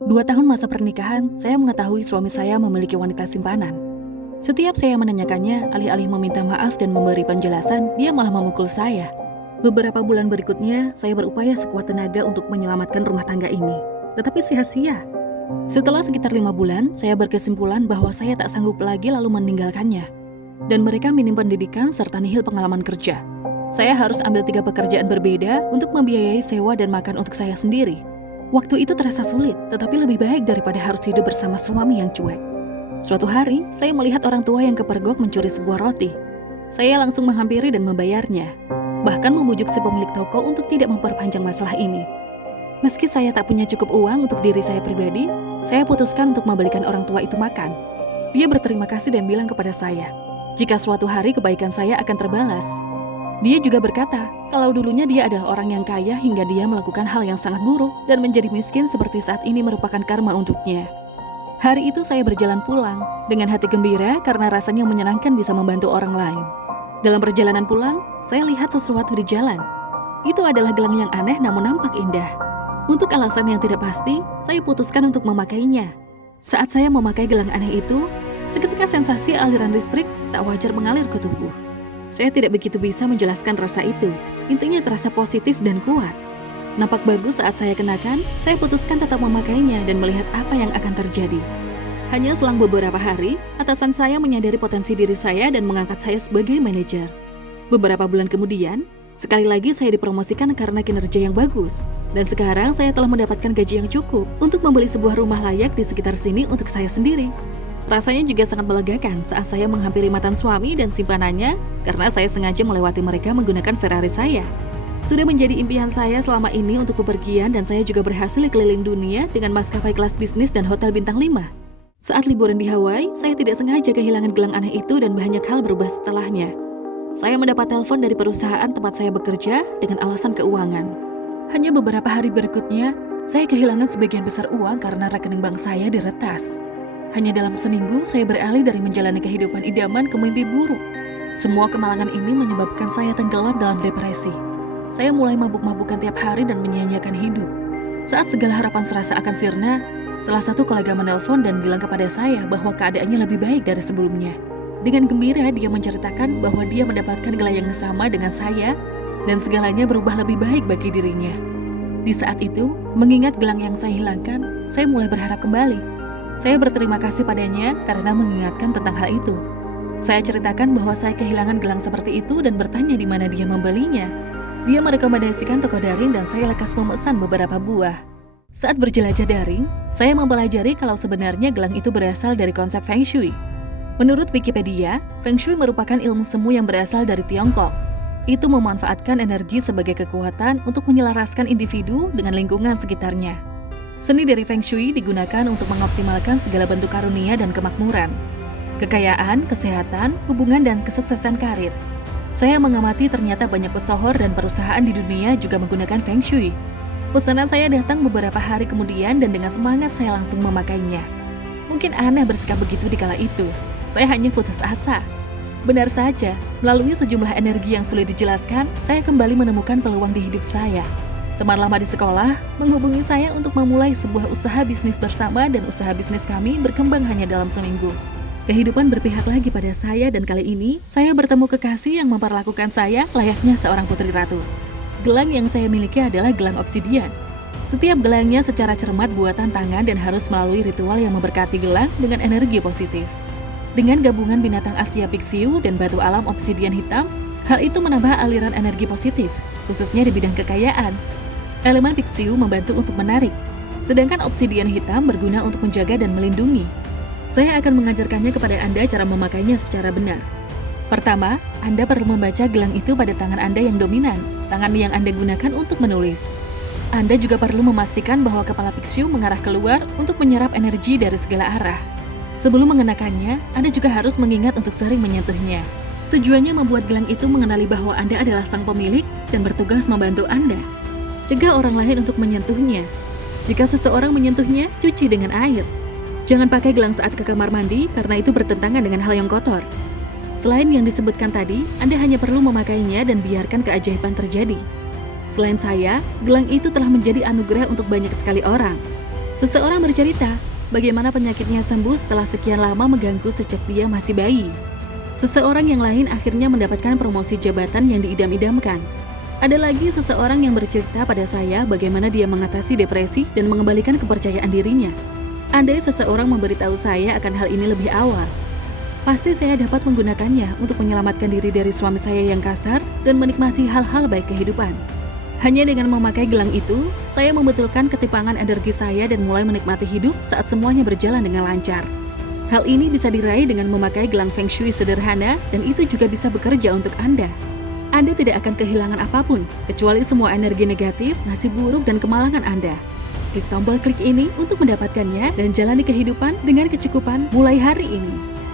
2 tahun masa pernikahan, saya mengetahui suami saya memiliki wanita simpanan. Setiap saya menanyakannya, alih-alih meminta maaf dan memberi penjelasan, dia malah memukul saya. Beberapa bulan berikutnya, saya berupaya sekuat tenaga untuk menyelamatkan rumah tangga ini. Tetapi sia-sia. Setelah sekitar 5 bulan, saya berkesimpulan bahwa saya tak sanggup lagi lalu meninggalkannya. Dan mereka minim pendidikan serta nihil pengalaman kerja. Saya harus ambil 3 pekerjaan berbeda untuk membiayai sewa dan makan untuk saya sendiri. Waktu itu terasa sulit, tetapi lebih baik daripada harus hidup bersama suami yang cuek. Suatu hari, saya melihat orang tua yang kepergok mencuri sebuah roti. Saya langsung menghampiri dan membayarnya. Bahkan membujuk si pemilik toko untuk tidak memperpanjang masalah ini. Meski saya tak punya cukup uang untuk diri saya pribadi, saya putuskan untuk membelikan orang tua itu makan. Dia berterima kasih dan bilang kepada saya, jika suatu hari kebaikan saya akan terbalas. Dia juga berkata, kalau dulunya dia adalah orang yang kaya hingga dia melakukan hal yang sangat buruk dan menjadi miskin seperti saat ini merupakan karma untuknya. Hari itu saya berjalan pulang dengan hati gembira karena rasanya menyenangkan bisa membantu orang lain. Dalam perjalanan pulang, saya lihat sesuatu di jalan. Itu adalah gelang yang aneh namun nampak indah. Untuk alasan yang tidak pasti, saya putuskan untuk memakainya. Saat saya memakai gelang aneh itu, seketika sensasi aliran listrik tak wajar mengalir ke tubuh. Saya tidak begitu bisa menjelaskan rasa itu. Intinya terasa positif dan kuat. Nampak bagus saat saya kenakan, saya putuskan tetap memakainya dan melihat apa yang akan terjadi. Hanya selang beberapa hari, atasan saya menyadari potensi diri saya dan mengangkat saya sebagai manajer. Beberapa bulan kemudian, sekali lagi saya dipromosikan karena kinerja yang bagus. Dan sekarang saya telah mendapatkan gaji yang cukup untuk membeli sebuah rumah layak di sekitar sini untuk saya sendiri. Rasanya juga sangat melegakan saat saya menghampiri mantan suami dan simpanannya karena saya sengaja melewati mereka menggunakan Ferrari saya. Sudah menjadi impian saya selama ini untuk bepergian dan saya juga berhasil keliling dunia dengan maskapai kelas bisnis dan hotel bintang 5. Saat liburan di Hawaii, saya tidak sengaja kehilangan gelang aneh itu dan banyak hal berubah setelahnya. Saya mendapat telepon dari perusahaan tempat saya bekerja dengan alasan keuangan. Hanya beberapa hari berikutnya, saya kehilangan sebagian besar uang karena rekening bank saya diretas. Hanya dalam seminggu, saya beralih dari menjalani kehidupan idaman ke mimpi buruk. Semua kemalangan ini menyebabkan saya tenggelam dalam depresi. Saya mulai mabuk-mabukan tiap hari dan menyia-nyiakan hidup. Saat segala harapan serasa akan sirna, salah satu kolega menelpon dan bilang kepada saya bahwa keadaannya lebih baik dari sebelumnya. Dengan gembira, dia menceritakan bahwa dia mendapatkan gelang yang sama dengan saya dan segalanya berubah lebih baik bagi dirinya. Di saat itu, mengingat gelang yang saya hilangkan, saya mulai berharap kembali. Saya berterima kasih padanya karena mengingatkan tentang hal itu. Saya ceritakan bahwa saya kehilangan gelang seperti itu dan bertanya di mana dia membelinya. Dia merekomendasikan toko daring dan saya lekas memesan beberapa buah. Saat berjelajah daring, saya mempelajari kalau sebenarnya gelang itu berasal dari konsep Feng Shui. Menurut Wikipedia, Feng Shui merupakan ilmu semu yang berasal dari Tiongkok. Itu memanfaatkan energi sebagai kekuatan untuk menyelaraskan individu dengan lingkungan sekitarnya. Seni dari Feng Shui digunakan untuk mengoptimalkan segala bentuk karunia dan kemakmuran, kekayaan, kesehatan, hubungan, dan kesuksesan karir. Saya mengamati ternyata banyak pesohor dan perusahaan di dunia juga menggunakan Feng Shui. Pesanan saya datang beberapa hari kemudian dan dengan semangat saya langsung memakainya. Mungkin aneh bersikap begitu di kala itu. Saya hanya putus asa. Benar saja, melalui sejumlah energi yang sulit dijelaskan, saya kembali menemukan peluang di hidup saya. Teman lama di sekolah menghubungi saya untuk memulai sebuah usaha bisnis bersama dan usaha bisnis kami berkembang hanya dalam seminggu. Kehidupan berpihak lagi pada saya dan kali ini saya bertemu kekasih yang memperlakukan saya layaknya seorang putri ratu. Gelang yang saya miliki adalah gelang obsidian. Setiap gelangnya secara cermat buatan tangan dan harus melalui ritual yang memberkati gelang dengan energi positif. Dengan gabungan binatang Asia Pixiu dan batu alam obsidian hitam, hal itu menambah aliran energi positif, khususnya di bidang kekayaan. Elemen Pixiu membantu untuk menarik, sedangkan obsidian hitam berguna untuk menjaga dan melindungi. Saya akan mengajarkannya kepada Anda cara memakainya secara benar. Pertama, Anda perlu membaca gelang itu pada tangan Anda yang dominan, tangan yang Anda gunakan untuk menulis. Anda juga perlu memastikan bahwa kepala Pixiu mengarah keluar untuk menyerap energi dari segala arah. Sebelum mengenakannya, Anda juga harus mengingat untuk sering menyentuhnya. Tujuannya membuat gelang itu mengenali bahwa Anda adalah sang pemilik dan bertugas membantu Anda. Cegah orang lain untuk menyentuhnya. Jika seseorang menyentuhnya, cuci dengan air. Jangan pakai gelang saat ke kamar mandi karena itu bertentangan dengan hal yang kotor. Selain yang disebutkan tadi, Anda hanya perlu memakainya dan biarkan keajaiban terjadi. Selain saya, gelang itu telah menjadi anugerah untuk banyak sekali orang. Seseorang bercerita bagaimana penyakitnya sembuh setelah sekian lama mengganggu sejak dia masih bayi. Seseorang yang lain akhirnya mendapatkan promosi jabatan yang diidam-idamkan. Ada lagi seseorang yang bercerita pada saya bagaimana dia mengatasi depresi dan mengembalikan kepercayaan dirinya. Andai seseorang memberitahu saya akan hal ini lebih awal, pasti saya dapat menggunakannya untuk menyelamatkan diri dari suami saya yang kasar dan menikmati hal-hal baik kehidupan. Hanya dengan memakai gelang itu, saya membetulkan ketimpangan energi saya dan mulai menikmati hidup saat semuanya berjalan dengan lancar. Hal ini bisa diraih dengan memakai gelang Feng Shui sederhana dan itu juga bisa bekerja untuk Anda. Anda tidak akan kehilangan apapun, kecuali semua energi negatif, nasib buruk, dan kemalangan Anda. Klik tombol klik ini untuk mendapatkannya dan jalani kehidupan dengan kecukupan mulai hari ini.